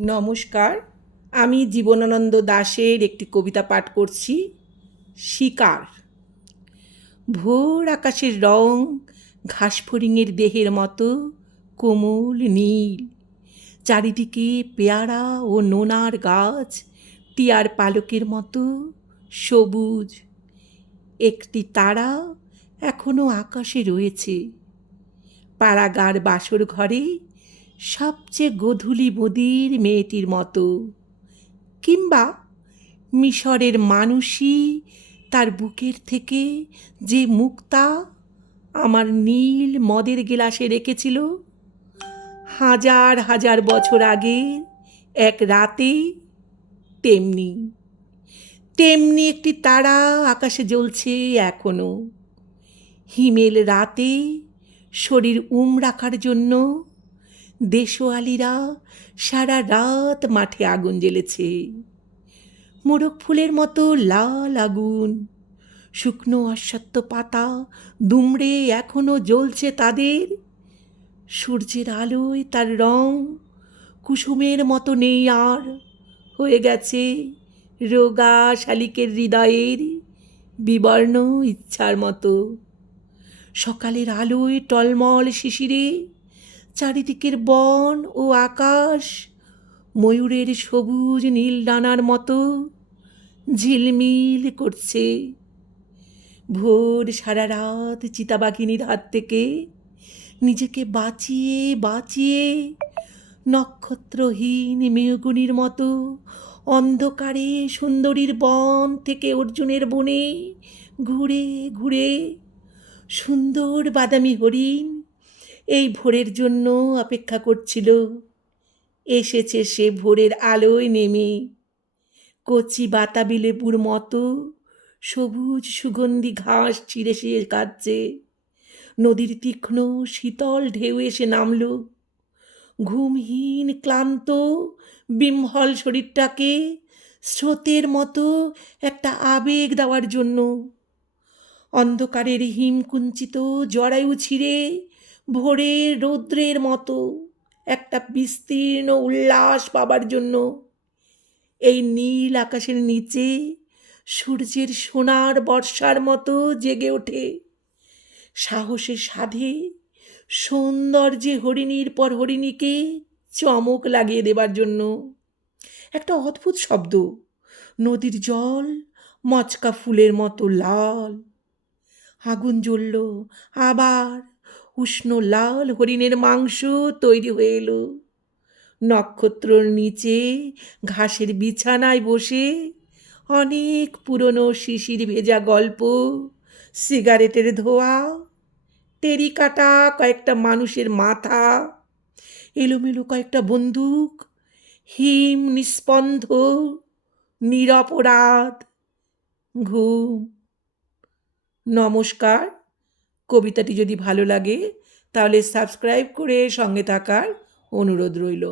নমস্কার, আমি জীবনানন্দ দাশের একটি কবিতা পাঠ করছি, শিকার। ভোর আকাশের রং ঘাসফড়িংয়ের দেহের মতো, কোমল নীল। চারিদিকে পেয়ারা ও নোনার গাছ, টিয়ার পালকের মতো, সবুজ। একটি তারা এখনও আকাশে রয়েছে। পাড়াগার বাসর ঘরে সবচেয়ে গধূলি বদির মেয়েটির মতো। কিংবা মিশরের মানুষই তার বুকের থেকে যে মুক্তা আমার নীল মদের গেলাসে রেখেছিল। হাজার হাজার বছর আগে এক রাতে তেমনি তেমনি একটি তারা আকাশে জ্বলছে এখনও। হিমেল রাতে শরীর উম রাখার জন্য দেশোয়ালিরা সারা রাত মাঠে আগুন জ্বেলেছে। মোরগ ফুলের মতো লাল আগুন, শুকনো অশ্বত্থ পাতা দুমড়ে এখনও জ্বলছে তাদের। সূর্যের আলোয় তার রং কুসুমের মতো নেই আর। হয়ে গেছে রোগা শালিকের হৃদয়ের বিবর্ণ ইচ্ছার মতো। সকালের আলোয় টলমল শিশিরে চারিদিকের বন ও আকাশ, ময়ূরের সবুজ নীল ডানার মতো ঝিলমিল করছে। ভোর সারা রাত চিতাবাঘিনীর হাত থেকে নিজেকে বাঁচিয়ে বাঁচিয়ে নক্ষত্রহীন মেয়গুনির মতো অন্ধকারে সুন্দরীর বন থেকে অর্জুনের বনে ঘুরে ঘুরে সুন্দর বাদামি হরিণ এই ভোরের জন্য অপেক্ষা করছিল। এসেছে সে ভোরের আলোয় নেমে। কচি বাতাবি লেবুর মতো সবুজ সুগন্ধি ঘাস ছিঁড়ে সে কাঁদছে। নদীর তীক্ষ্ণ শীতল ঢেউ এসে নামল। ঘুমহীন, ক্লান্ত, বিমহল শরীরটাকে স্রোতের মতো একটা আবেগ দেওয়ার জন্য। অন্ধকারের হিমকুঞ্চিত জরায়ু ছিঁড়ে ভোরের রৌদ্রের মতো, একটা বিস্তীর্ণ উল্লাস পাবার জন্য। এই নীল আকাশের নিচে সূর্যের সোনার বর্ষার মতো জেগে ওঠে। সাহসে সাধে সৌন্দর্যে হরিণীর পর হরিণীকে চমক লাগিয়ে দেবার জন্য। একটা অদ্ভুত শব্দ, নদীর জল, মচকা ফুলের মতো লাল। আগুন জ্বলল, আবার উষ্ণ লাল হরিণের মাংস তৈরি হয়ে এলো। নক্ষত্রর নিচে ঘাসের বিছানায় বসে অনেক পুরনো শিশির ভেজা গল্প, সিগারেটের ধোয়া টেরি কাটা কয়েকটা মানুষের মাথা, এলোমেলো কয়েকটা বন্দুক, হিম নিস্পন্ধ নিরপরাধ, ঘুম। নমস্কার। কবিতাটি যদি ভালো লাগে তাহলে সাবস্ক্রাইব করে সঙ্গে থাকার অনুরোধ রইল।